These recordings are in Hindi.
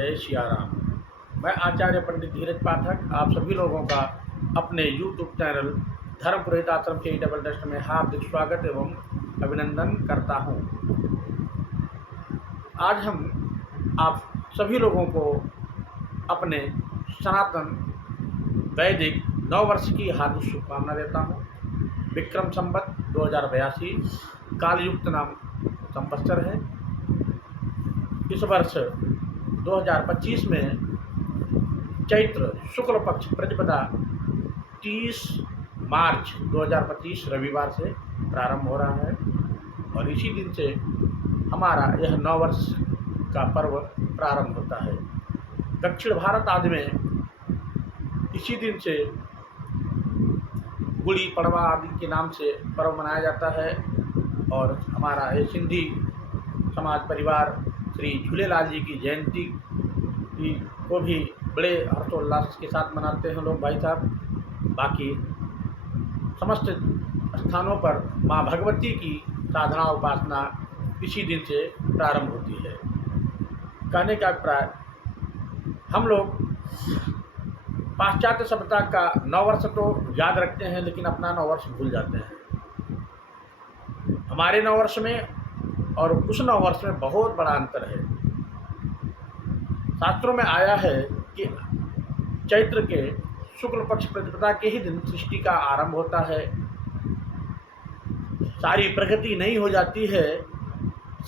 जय सिया राम। मैं आचार्य पंडित धीरज पाठक आप सभी लोगों का अपने YouTube चैनल धर्म पुरोहित आश्रम के डबल डस्ट में हार्दिक स्वागत एवं अभिनंदन करता हूं। आज हम आप सभी लोगों को अपने सनातन वैदिक नव वर्ष की हार्दिक शुभकामना देता हूं। विक्रम संवत 2082 कालयुक्त नाम संवत्सर है। इस वर्ष 2025 में चैत्र शुक्ल पक्ष प्रतिपदा 30 मार्च 2025 रविवार से प्रारंभ हो रहा है और इसी दिन से हमारा यह नव वर्ष का पर्व प्रारंभ होता है। दक्षिण भारत आदि में इसी दिन से गुड़ी पड़वा आदि के नाम से पर्व मनाया जाता है और हमारा ये सिंधी समाज परिवार श्री झूलेलाल जी की जयंती को भी बड़े हर्षोल्लास के साथ मनाते हैं लोग भाई साहब। बाकी समस्त स्थानों पर माँ भगवती की साधना उपासना इसी दिन से प्रारंभ होती है। कहने का अभिप्राय, हम लोग पाश्चात्य सभ्यता का नववर्ष तो याद रखते हैं लेकिन अपना नववर्ष भूल जाते हैं। हमारे नववर्ष में और उस नववर्ष में बहुत बड़ा अंतर है। शास्त्रों में आया है कि चैत्र के शुक्ल पक्ष प्रतिपदा के ही दिन सृष्टि का आरंभ होता है। सारी प्रगति नई हो जाती है,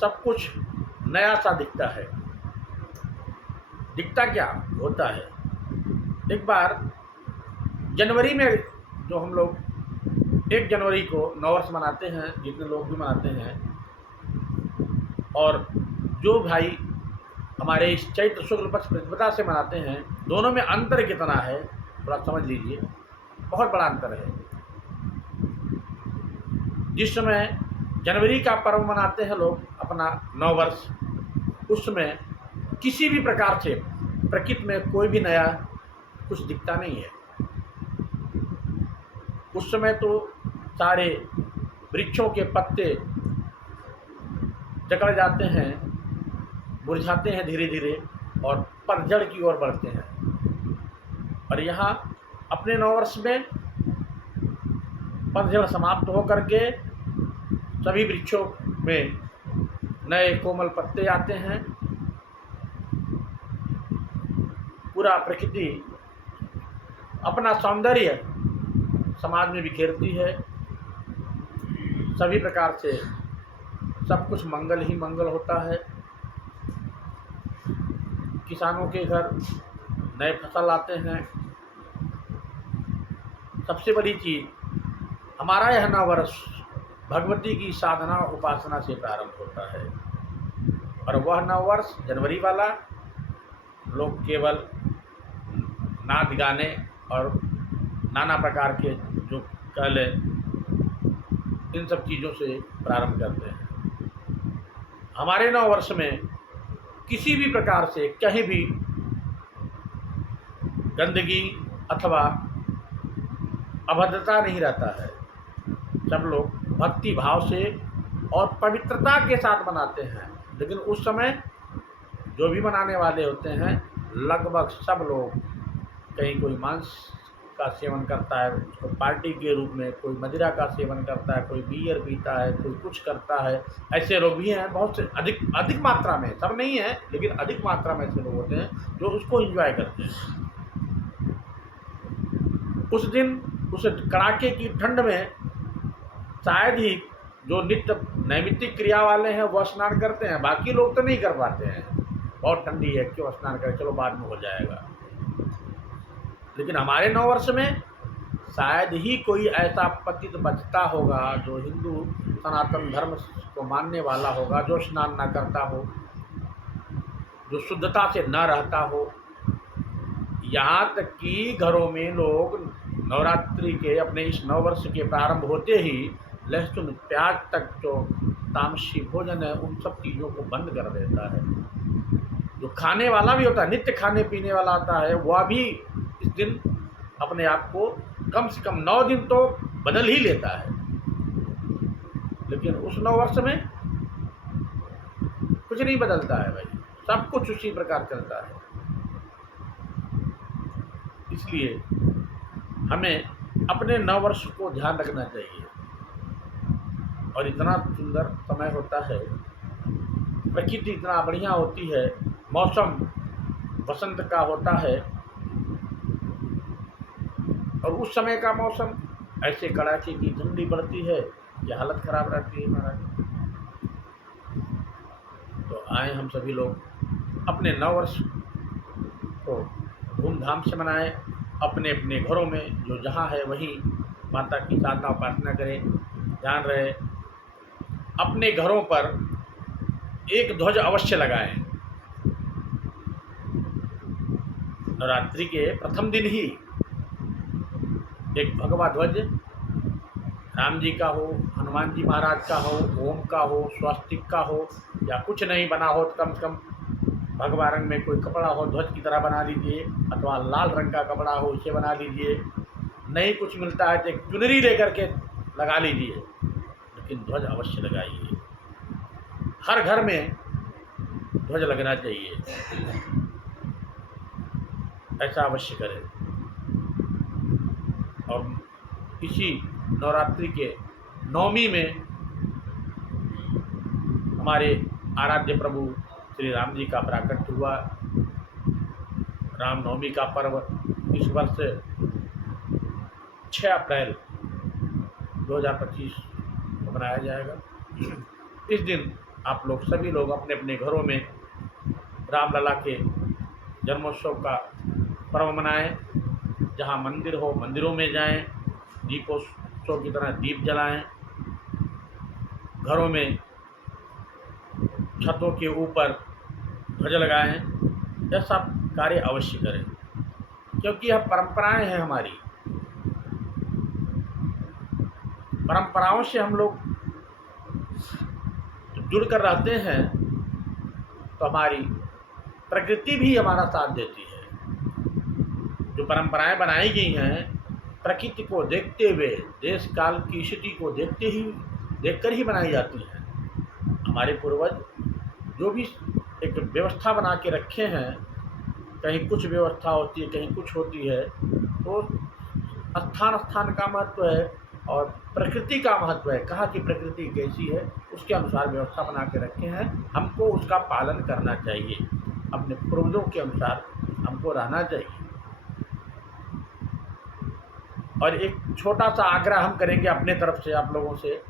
सब कुछ नया सा दिखता है। दिखता क्या होता है, एक बार जनवरी में जो हम लोग 1 जनवरी को नववर्ष मनाते हैं, जितने लोग भी मनाते हैं, और जो भाई हमारे इस चैत्र शुक्ल पक्ष प्रतिपदा से मनाते हैं, दोनों में अंतर कितना है थोड़ा समझ लीजिए। बहुत बड़ा अंतर है। जिस समय जनवरी का पर्व मनाते हैं लोग अपना नव वर्ष, उस समय किसी भी प्रकार से प्रकृति में कोई भी नया कुछ दिखता नहीं है। उस समय तो सारे वृक्षों के पत्ते जकड़ जाते हैं, मुरझाते हैं धीरे धीरे और पतझड़ की ओर बढ़ते हैं। और यहाँ अपने नववर्ष में पतझड़ समाप्त होकर के सभी वृक्षों में नए कोमल पत्ते आते हैं। पूरा प्रकृति अपना सौंदर्य समाज में बिखेरती है। सभी प्रकार से सब कुछ मंगल ही मंगल होता है। किसानों के घर नए फसल आते हैं। सबसे बड़ी चीज़, हमारा यह नव वर्ष भगवती की साधना उपासना से प्रारंभ होता है और वह नव वर्ष जनवरी वाला लोग केवल नाच गाने और नाना प्रकार के जो कह लें इन सब चीज़ों से प्रारंभ करते हैं। हमारे नव वर्ष में किसी भी प्रकार से कहीं भी गंदगी अथवा अभद्रता नहीं रहता है। सब लोग भक्ति भाव से और पवित्रता के साथ मनाते हैं। लेकिन उस समय जो भी मनाने वाले होते हैं, लगभग सब लोग, कहीं कोई मांस का सेवन करता है उसको पार्टी के रूप में, कोई मदिरा का सेवन करता है, कोई बियर पीता है, कोई कुछ करता है। ऐसे लोग भी हैं, बहुत से अधिक मात्रा में, सब नहीं है लेकिन अधिक मात्रा में ऐसे लोग होते हैं जो उसको एंजॉय करते हैं। उस दिन उस कड़ाके की ठंड में शायद ही जो नित्य नैमित्तिक क्रिया वाले हैं वह स्नान करते हैं, बाकी लोग तो नहीं कर पाते हैं। बहुत ठंडी है, क्यों स्नान करें, चलो बाद में हो जाएगा। लेकिन हमारे नव वर्ष में शायद ही कोई ऐसा पतित बचता होगा जो हिंदू सनातन धर्म को मानने वाला होगा, जो स्नान न करता हो, जो शुद्धता से न रहता हो। यहाँ तक कि घरों में लोग नवरात्रि के अपने इस नव वर्ष के प्रारंभ होते ही लहसुन प्याज तक जो तामसी भोजन है उन सब चीज़ों को बंद कर देता है। जो खाने वाला भी होता है, नित्य खाने पीने वाला आता है, वह भी इस दिन अपने आप को कम से कम 9 दिन तो बदल ही लेता है। लेकिन उस नव वर्ष में कुछ नहीं बदलता है भाई। सब कुछ उसी प्रकार चलता है। इसलिए हमें अपने नववर्ष को ध्यान रखना चाहिए। और इतना सुंदर समय होता है, प्रकृति इतना बढ़िया होती है, मौसम वसंत का होता है, और उस समय का मौसम ऐसे कड़ाके की ठंडी पड़ती है कि हालत खराब रहती है महाराज। तो आए हम सभी लोग अपने नववर्ष को धूमधाम से मनाएं, अपने अपने घरों में जो जहाँ है वहीं माता की साधना उपासना करें, ध्यान रहे। अपने घरों पर एक ध्वज अवश्य लगाएं। नवरात्रि के प्रथम दिन ही एक भगवा ध्वज, राम जी का हो, हनुमान जी महाराज का हो, ओम का हो, स्वस्तिक का हो, या कुछ नहीं बना हो तो कम से कम भगवा रंग में कोई कपड़ा हो ध्वज की तरह बना लीजिए, अथवा लाल रंग का कपड़ा हो उसे बना लीजिए। नहीं कुछ मिलता है तो एक चुनरी लेकर के लगा लीजिए, लेकिन ध्वज अवश्य लगाइए। हर घर में ध्वज लगना चाहिए, ऐसा अवश्य करें। और इसी नवरात्रि के नवमी में हमारे आराध्य प्रभु श्री राम जी का प्राकट्य हुआ। रामनवमी का पर्व इस वर्ष 6 अप्रैल 2025 को मनाया जाएगा। इस दिन आप लोग सभी लोग अपने अपने घरों में रामलला के जन्मोत्सव का पर्व मनाएं। जहाँ मंदिर हो मंदिरों में जाएं, दीपोत्सव की तरह दीप जलाएं, घरों में छतों के ऊपर ध्वज लगाएं। यह सब कार्य अवश्य करें, क्योंकि यह परंपराएं हैं हमारी। परंपराओं से हम लोग जुड़कर रहते हैं तो हमारी प्रकृति भी हमारा साथ देती है। जो परंपराएं बनाई गई हैं प्रकृति को देखते हुए, देश काल की स्थिति को देखकर ही बनाई जाती हैं। हमारे पूर्वज जो भी एक व्यवस्था बना के रखे हैं, कहीं कुछ व्यवस्था होती है, कहीं कुछ होती है, तो स्थान स्थान का महत्व है और प्रकृति का महत्व है। कहाँ की प्रकृति कैसी है उसके अनुसार व्यवस्था बना के रखे हैं, हमको उसका पालन करना चाहिए। अपने पूर्वजों के अनुसार हमको रहना चाहिए। और एक छोटा सा आग्रह हम करेंगे अपने तरफ से आप लोगों से।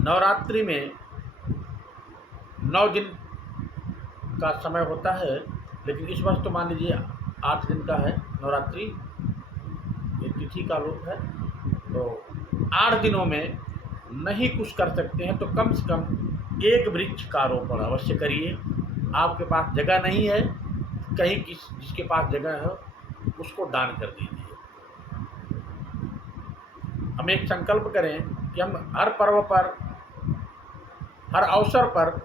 नवरात्रि में 9 दिन का समय होता है, लेकिन इस वर्ष तो मान लीजिए 8 दिन का है नवरात्रि, ये तिथि का रूप है। तो 8 दिनों में नहीं कुछ कर सकते हैं तो कम से कम एक वृक्ष का रोपण अवश्य करिए। आपके पास जगह नहीं है, कहीं जिसके पास जगह है उसको दान कर दीजिए। हम एक संकल्प करें कि हम हर पर्व पर, हर अवसर पर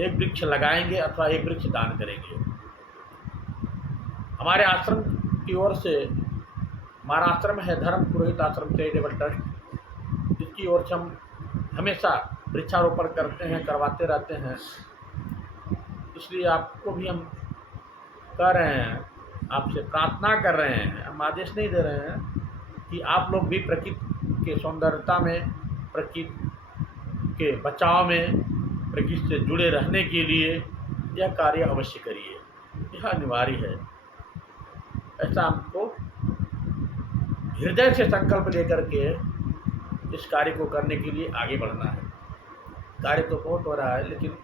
एक वृक्ष लगाएंगे अथवा एक वृक्ष दान करेंगे। हमारे आश्रम की ओर से, हमारा आश्रम है धर्म पुरोहित आश्रम चैरिटेबल ट्रस्ट, इसकी ओर से हम हमेशा वृक्षारोपण करते हैं, करवाते रहते हैं। इसलिए आपको भी हम कह रहे हैं, आपसे प्रार्थना कर रहे हैं, हम आदेश नहीं दे रहे हैं, कि आप लोग भी प्रकृति के सौंदर्यता में, प्रकृति के बचाव में, प्रकृति से जुड़े रहने के लिए यह कार्य अवश्य करिए। यह अनिवार्य है। ऐसा हमको हृदय से संकल्प लेकर के इस कार्य को करने के लिए आगे बढ़ना है। कार्य तो बहुत हो रहा है, लेकिन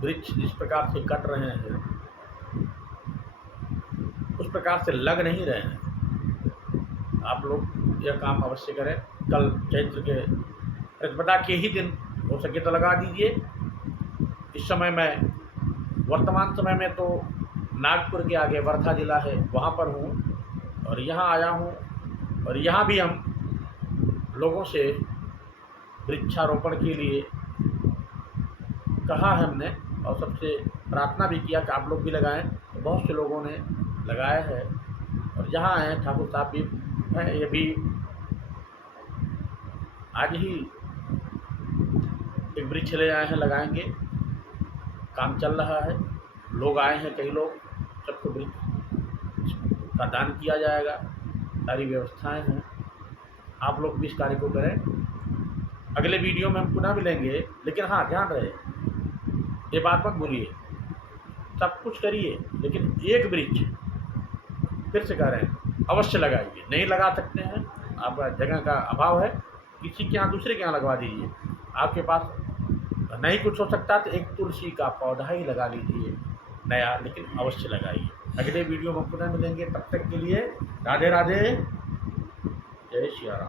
वृक्ष जिस प्रकार से कट रहे हैं उस प्रकार से लग नहीं रहे हैं। आप लोग यह काम अवश्य करें। कल चैत्र के प्रतिपदा के ही दिन हो सके तो लगा दीजिए। इस समय मैं, वर्तमान समय में तो नागपुर के आगे वर्धा जिला है वहाँ पर हूँ और यहाँ आया हूँ, और यहाँ भी हम लोगों से वृक्षारोपण के लिए कहा है हमने, और सबसे प्रार्थना भी किया कि आप लोग भी लगाएं। तो बहुत से लोगों ने लगाया है, और जहाँ हैं ठाकुर साहब भी हैं, ये भी आज ही एक वृक्ष ले आए हैं, लगाएंगे। काम चल रहा है, लोग आए हैं, कई लोग, सबको वृक्ष का दान किया जाएगा, सारी व्यवस्थाएं हैं। आप लोग भी इस कार्य को करें। अगले वीडियो में हम पुनः मिलेंगे, लेकिन हाँ ध्यान रहे, ये बात मत भूलिए, सब कुछ करिए लेकिन एक वृक्ष फिर से कह रहे हैं अवश्य लगाइए। नहीं लगा सकते हैं, आपका जगह का अभाव है, किसी के यहाँ, दूसरे के यहाँ लगवा दीजिए। आपके पास नहीं कुछ हो सकता तो एक तुलसी का पौधा ही लगा लीजिए नया, लेकिन अवश्य लगाइए। अगले वीडियो में पुनः मिलेंगे, तब तक के लिए राधे राधे, जय श्री राम।